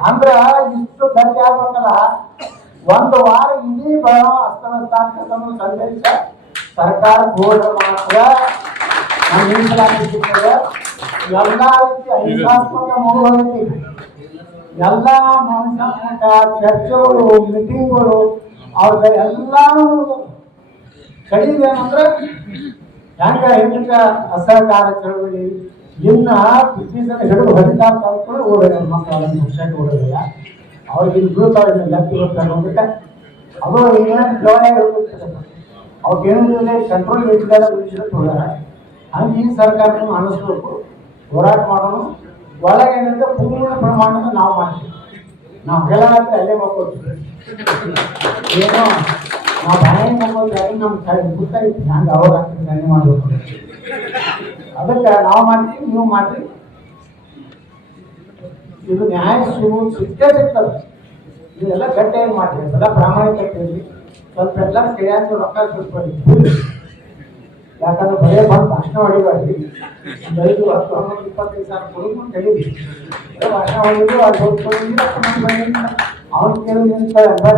ಅಂದ್ರ ಇಷ್ಟು ಗಟ್ಟಿ ಆಗ್ಬೇಕಲ್ಲ ಒಂದು ವಾರ ಇಡೀ ಬರ ಅನ್ನೋ ಸಂದೇಶ ಸರ್ಕಾರ ಬೋರ್ಡ್ ಮಾತ್ರ ಮೀಸಲಾಗಿರ್ತದೆ ಎಲ್ಲಾ ರೀತಿ ಅಹಿಂಸಾತ್ಮಕ ಮೂಲಗಳೈತಿ ಎಲ್ಲಾ ಮಾನಸಿಕ ಚರ್ಚೆಗಳು ಮೀಟಿಂಗ್ಗಳು ಅವ್ರ ಎಲ್ಲಾನು ಕಡಿದೇನಂದ್ರೆ ಹೆಂಗ ಹಿಂದಕ್ಕ ಅಸಹಕಾರ ಚಳವಳಿ? ಇನ್ನ ಬ್ರಿಟಿಷರ ಹಿಡಿದು ಹದಿನಾರು ತಾರೀಕು ಓಡಿದ. ಮಕ್ಕಳ ಹುಷಾರಿ ಓಡೋದಿಲ್ಲ. ಅವ್ರಿಗೆ ಇಲ್ಲಿ ಬೀಳ್ತಾವೆ ಲೆಕ್ಕ ಬರ್ತಾರೆ ಅವರು ಅದು ಏನೇನು ಇರ್ಬೇಕು ಕಂಟ್ರೋಲ್ ಇಟ್ಟಿದ್ದಾರೆ ಬ್ರಿಟಿಷರು ಹೋಗ್ಯಾರ ಹಂಗೆ ಈ ಸರ್ಕಾರನೂ ಅನಿಸ್ಬೇಕು ಹೋರಾಟ ಮಾಡೋಣ. ಒಳಗೆ ಏನಿದೆ ಪೂರ್ಣ ಪ್ರಮಾಣದ ನಾವು ಮಾಡ್ತೀವಿ. ನಾವು ಹೇಳೋದಂದ್ರೆ ಅಲ್ಲೇ ಮಾಡ್ಕೊಳ್ತೀವಿ ಏನೋ ನಾವು ಬಾಯಿ ಮಕ್ಕೋದ್ರೆ ನಮ್ಮ ಕೈ ಗೊತ್ತಾಗಿತ್ತು ಹಂಗೆ ಅವಾಗ ಹಾಕಿ ಮಾಡ್ಬೇಕು ಅದಕ್ಕೆ ನಾವು ಮಾಡ್ತೀವಿ, ನೀವು ಮಾಡ್ರಿ ಇದು ನ್ಯಾಯ ಸಿಗು ಸಿಕ್ಕೇ ಸಿಗ್ತದೆ. ಇದೆಲ್ಲ ಗಟ್ಟಿಯಾಗಿ ಮಾಡ್ರಿ ಅದೆಲ್ಲ ಪ್ರಾಮಾಣಿಕತೆ ಇರಲಿ ಸ್ವಲ್ಪ ಎಲ್ಲ ಕೈಯಾಗ ರೊಕ್ಕ ಸಿಗ್ಬೇಡಿ ಯಾಕಂದ್ರೆ ಬರೇ ಬಂದು ಭಾಷಣ ಹೊಡಿಬಾರ್ದು ಐದು ಹತ್ತು ಹನ್ನೊಂದು ಇಪ್ಪತ್ತೈದು ಸಾವಿರ ಕೊಡೋದು ಕಲೀರಿ ಭಾಷಣ ಹೊಡಿದ್ರು ಅದು ಹೋಗ್ಕೊಂಡು ಅವ್ನು ಕೇಳಿದ್ರೆ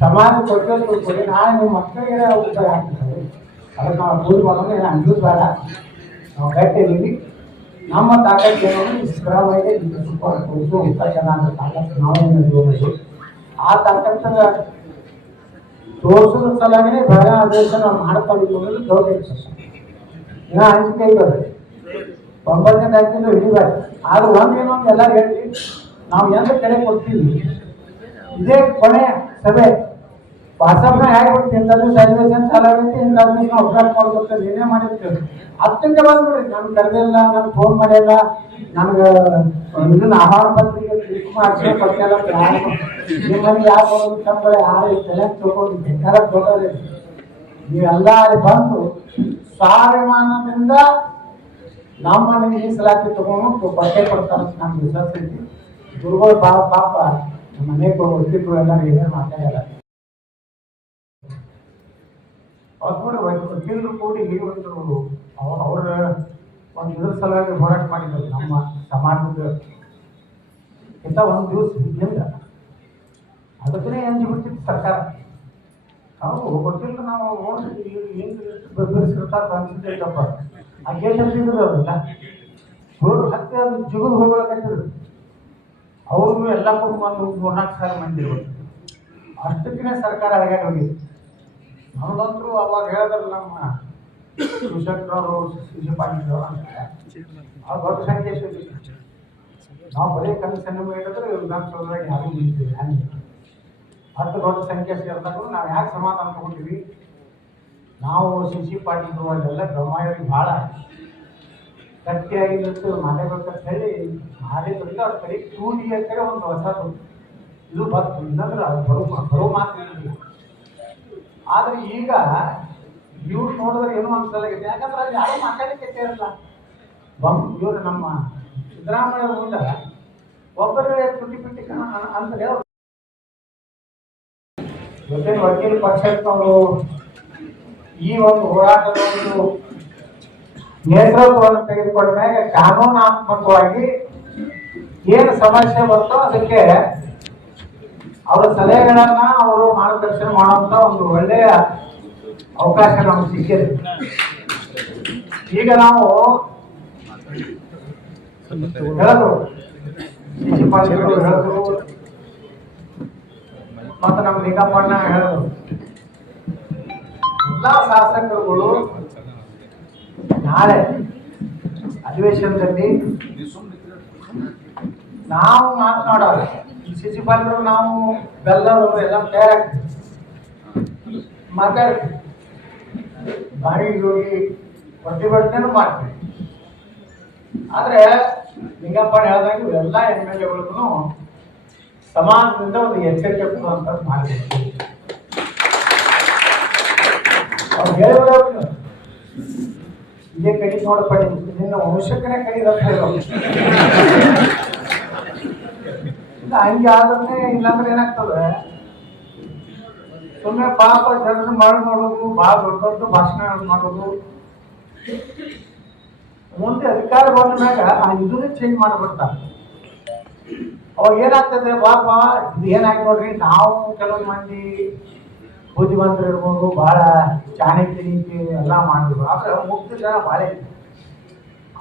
ಸಮಾಜ ಕೊಟ್ಟು ಕೊಡಿ ನಾಳೆ ನಿಮ್ಮ ಮಕ್ಕಳಿಗೆ ಉಪಯೋಗ ಆಗ್ತದೆ. ಅದಕ್ಕೆ ನಾವು ದೂರ ಮಾಡೋದು ಏನು ಅಂಜೋದು ಬೇಡ. ನಾವು ಗಟ್ಟಿ ಇದೀವಿ ನಮ್ಮ ತಾಕತ್ತು ಏನು ಸ್ವಲ್ಪ ಕೊಡಿಸು ಇಪ್ಪತ್ತು ಜನ ಅಂತ ತಾಕತ್ತು ನಾವೇನು ತೋರಿಸು ಆ ತಾಕತ್ತನ್ನ ತೋರಿಸೋದ್ರ ಸಲುವಾಗಿನೇ ಬೇಡ ಆದೇಶ ನಾವು ಮಾಡ್ಕೊಂಡಿದ್ದು ಅನ್ನೋದು ದೊಡ್ಡ ಎಕ್ಸಸ್ ಇನ್ನೂ ಅಂಜಿಕೆ ಇದ್ದಾರೆ ಒಂಬತ್ತನೇ ತಾರೀಕಿಂದ ಹಿಡಿಬಾರ್ದು ಆದ್ರೆ ಒಂದೇನೋ ಒಂದು ಎಲ್ಲ ಹೇಳಿ. ನಾವು ಎಂತ ಕಡೆ ಕೊಡ್ತೀವಿ. ಇದೇ ಕೊನೆ ಸಭೆ. ವಾಟ್ಸಪ್ನ ಹೇಗೆ ಬಿಡ್ತೀವಿ ಇಂಥದ್ದು ಸೆಲೆಬ್ರೇಷನ್ ಚಾಲಾಗೈತಿ ಇಂಥದ್ದು ನಾವು ಅಭ್ಯಾಸ ಮಾಡ್ಬೇಕು ಏನೇ ಮಾಡಿರ್ತೇವೆ ಹತ್ತಕ್ಕೆ ನನ್ಗೆ ಕರೆದಿಲ್ಲ, ನಾನು ಫೋನ್ ಮಾಡಿಲ್ಲ. ನನಗೆ ಇನ್ನೊಂದು ಆಹಾರ ಪತ್ರಿಕೆ ನಿಮ್ಮಲ್ಲಿ ಯಾರು ಕಂಬಳೆ ಯಾರು ತಗೊಂಡು ಬೇಕಾದ ತಗೊಳ್ಳಿ ನೀವೆಲ್ಲ ಅಲ್ಲಿ ಬಂದು ಸ್ವಾಭಿಮಾನದಿಂದ ನಮ್ಮ ಮನೆಗೆ ಮೀಸಲಾತಿ ತಗೊಂಡು ಬಟ್ಟೆ ಕೊಡ್ತಾರೆ. ನಮ್ಗೆ ವಿಶ್ವಾಸ ಐತಿ ಗುರುಗಳು ಪಾಪ ಪಾಪ ಮನೆಗೆ ಒಟ್ಟಿದ್ರು ಎಲ್ಲ ಏನೇ ಮಾತಾಡಲ್ಲ. ಅವ್ರು ವಕೀಲರು ಕೂಡಿ ಒಂದು ಅವ್ರ ಒಂದು ಇದ್ರ ಸಲುವಾಗಿ ಹೋರಾಟ ಮಾಡಿದ್ದಾರೆ. ನಮ್ಮ ಸಮಾಜದ ಇಂಥ ಒಂದು ದಿವಸ ಇದ್ದಿಲ್ಲ ಅದಕ್ಕೆ ಎಂಜಿ ಬಿಡ್ತಿತ್ತು ಸರ್ಕಾರ. ಅವರು ಗೊತ್ತಿಲ್ಲ ನಾವು ಏನು ಬೆದರಿಸಿರ್ತಾರೆ ಅನ್ಸಿದ್ದಪ್ಪ ಆ ಗೇಟ್ ಹತ್ತಿದ್ರು ಹೋಗಿ ಅದು ಜಿಗುದು ಹೋಗ್ಬೇಕಂತಿದ್ರು ಅವ್ರಿಗೂ ಎಲ್ಲ ಕೂಡ ಒಂದು ಮೂರ್ನಾಲ್ಕು ಸಾವಿರ ಮಂದಿ ಅಷ್ಟಕ್ಕಿನೇ ಅಷ್ಟಕ್ಕೇ ಸರ್ಕಾರ ಅಳಗಾಡಿ ಹೋಗಿದೆ. ನಮ್ದಂತರೂ ಅವಾಗ ಹೇಳಿದ್ರೆ ನಮ್ಮ ಶಿವಶಂಕರವರು ಶಿಶು ಪಾಟೀಲ್ ಅಂತ ದೊಡ್ಡ ಸಂಖ್ಯೆ ನಾವು ಬರೀ ಕನಸನ್ನು ಹೇಳಿದ್ರೆ ವಿಧಾನಸೌಧದಾಗ ಯಾರು ನಿಂತೀವಿ ಹಂಗೆ ಅಷ್ಟು ದೊಡ್ಡ ಸಂಖ್ಯೆ ಸೇರಿದಾಗ ನಾವು ಯಾಕೆ ಸಮಾಧಾನ ತಗೊಂಡಿವಿ? ನಾವು ಶಿಶಿ ಪಾಟೀಲ್ ಅಲ್ಲೆಲ್ಲ ಬ್ರಹ್ಮಾಯರಿಗೆ ಭಾಳ. ಗಟ್ಟಿಯಾಗಿ ನಿಂತು ಮಾಡಬೇಕಂತ ಹೇಳಿ ಮಾಡಿದ್ರಿಂದ ಅವ್ರ ಕಡೆ ಟೂ ಡಿ ಅಂತೇಳಿ ಒಂದು ಹೊಸದು ಇದು ಬರ್ತದೆ ಇಲ್ಲಂದ್ರೆ ಅದು ಬರೋ ಬರೋ ಮಾತು ಇರಲಿಲ್ಲ ಆದ್ರೆ ಈಗ ಇವ್ರು ನೋಡಿದ್ರೆ ಏನೋ ಅನ್ಸಲ್ಲ ಯಾಕಂದ್ರೆ ಅಲ್ಲಿ ಯಾರು ಮಾತಾಡಲಿಕ್ಕೆ ಸೇರಲ್ಲ ಬಮ್ ಇವ್ರು ನಮ್ಮ ಸಿದ್ದರಾಮಯ್ಯ ಮುಂದೆ ಒಬ್ಬರೇ ತುಟಿ ಪುಟ್ಟಿ ಅಂದ್ರೆ ಜೊತೆ ವಕೀಲ ಪಕ್ಷದವರು ಈ ಒಂದು ಹೋರಾಟದ ಒಂದು ನೇತೃತ್ವವನ್ನು ತೆಗೆದುಕೊಂಡ ಮೇಲೆ ಕಾನೂನಾತ್ಮಕವಾಗಿ ಏನು ಸಮಸ್ಯೆ ಬರ್ತೋ ಅದಕ್ಕೆ ಅವರ ಸಲಹೆಗಳನ್ನ ಅವರು ಮಾರ್ಗದರ್ಶನ ಮಾಡುವಂತ ಒಂದು ಒಳ್ಳೆಯ ಅವಕಾಶ ನಮ್ಗೆ ಸಿಕ್ಕಿದೆ. ಈಗ ನಾವು ಹೇಳಿದ್ರು ಮುನ್ಸಿಪಾಲಿಟಿಗಳು ಹೇಳಿದ್ರು ಮತ್ತು ನಮ್ಮ ನಿಗಮಣ್ಣ ಹೇಳಿದ್ರು ಎಲ್ಲಾ ಶಾಸಕರುಗಳು ನಾಳೆ ಅಧಿವೇಶನದಲ್ಲಿ ನಾವು ಮಾತನಾಡೋರು ಶಿಶುಪಾಲರು ನಾವು ಬೆಲ್ಲರು ಎಲ್ಲ ತಯಾರಾಗ್ತೀವಿ ಮಾತಾಡ್ತೀವಿ ಬಾಡಿಗೆ ಹೋಗಿ ಪ್ರತಿಭಟನೆನೂ ಮಾಡ್ತೀವಿ. ಆದರೆ ನಿಂಗಪ್ಪ ಹೇಳ್ದಂಗೆ ಇವೆಲ್ಲ ಎಂ ಎಲ್ ಎಗಳಿಗೂ ಸಮಾಜದಿಂದ ಒಂದು ಎಚ್ಚರಿಕೆ ಕೊಡುವಂಥದ್ದು ಮಾಡಬೇಕು. ಅವ್ರು ಹೇಳಿದ್ರು ಇದೇ ಕಡಿಮೆ ನೋಡಪ್ಪ, ನಿನ್ನ ವಂಶಕ್ಕನೇ ಕಡಿದಂತ ಇಲ್ಲ ಹಂಗೆ ಆದ್ರೆ ಇಲ್ಲಾಂದ್ರೆ ಏನಾಗ್ತದೆ? ಸುಮ್ಮನೆ ಪಾಪ ಜನರು ಮರಳು ಮಾಡೋದು ಭಾಳ ದೊಡ್ಡ ದೊಡ್ಡ ಭಾಷಣ ಮಾಡೋದು. ಮುಂದೆ ಅಧಿಕಾರ ಬಂದ ಮ್ಯಾಗ ಆ ಇದನ್ನೇ ಚೇಂಜ್ ಮಾಡಿಬಿಡ್ತಾರೆ. ಅವಾಗ ಏನಾಗ್ತದೆ, ಪಾಪ ಇದು ಏನಾಗಿ ನೋಡ್ರಿ, ನಾವು ಕೆಲವೊಂದು ಮಂದಿ ಬುದ್ಧಿವಂತರು ಇರ್ಬೋದು, ಭಾಳ ಚಾಣಕ್ಯ ನೀತಿ ಎಲ್ಲ ಮಾಡಿದ್ರು. ಆದ್ರೆ ಮುಕ್ತ ಜನ ಭಾಳ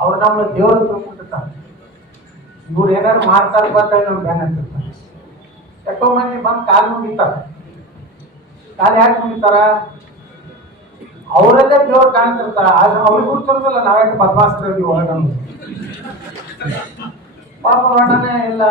ಅವ್ರು ನಮ್ಮ ದೇವರು ತಿಳ್ಕೊಂಡಿರ್ತಾರೆ ಇವ್ರು ಏನಾರು ಅಂತ ಹೇಳಿ ನಮ್ಗೆ ಬ್ಯಾನ್ ಅಂತಿರ್ತಾರೆ ಎಷ್ಟೋ ಮಂದಿ ಬಂದು ಕಾಲು ಮುಗಿತಾರ. ಕಾಲು ಯಾಕೆ ಮುಗಿತಾರ? ಅವರಲ್ಲೇ ದೇವ್ರು ಕಾಣ್ತಿರ್ತಾರ. ಆದ್ರೆ ಅವ್ರಿಗೆ ಗುರುತಿರೋದಿಲ್ಲ ನಾವ್ಯಾಕೆ ಬದ್ಮಾಸ್ತಿರ್ತೀವಿ ಒಳಗಡೆ ಪಾಪ ವರ್ಣನೆ ಇಲ್ಲ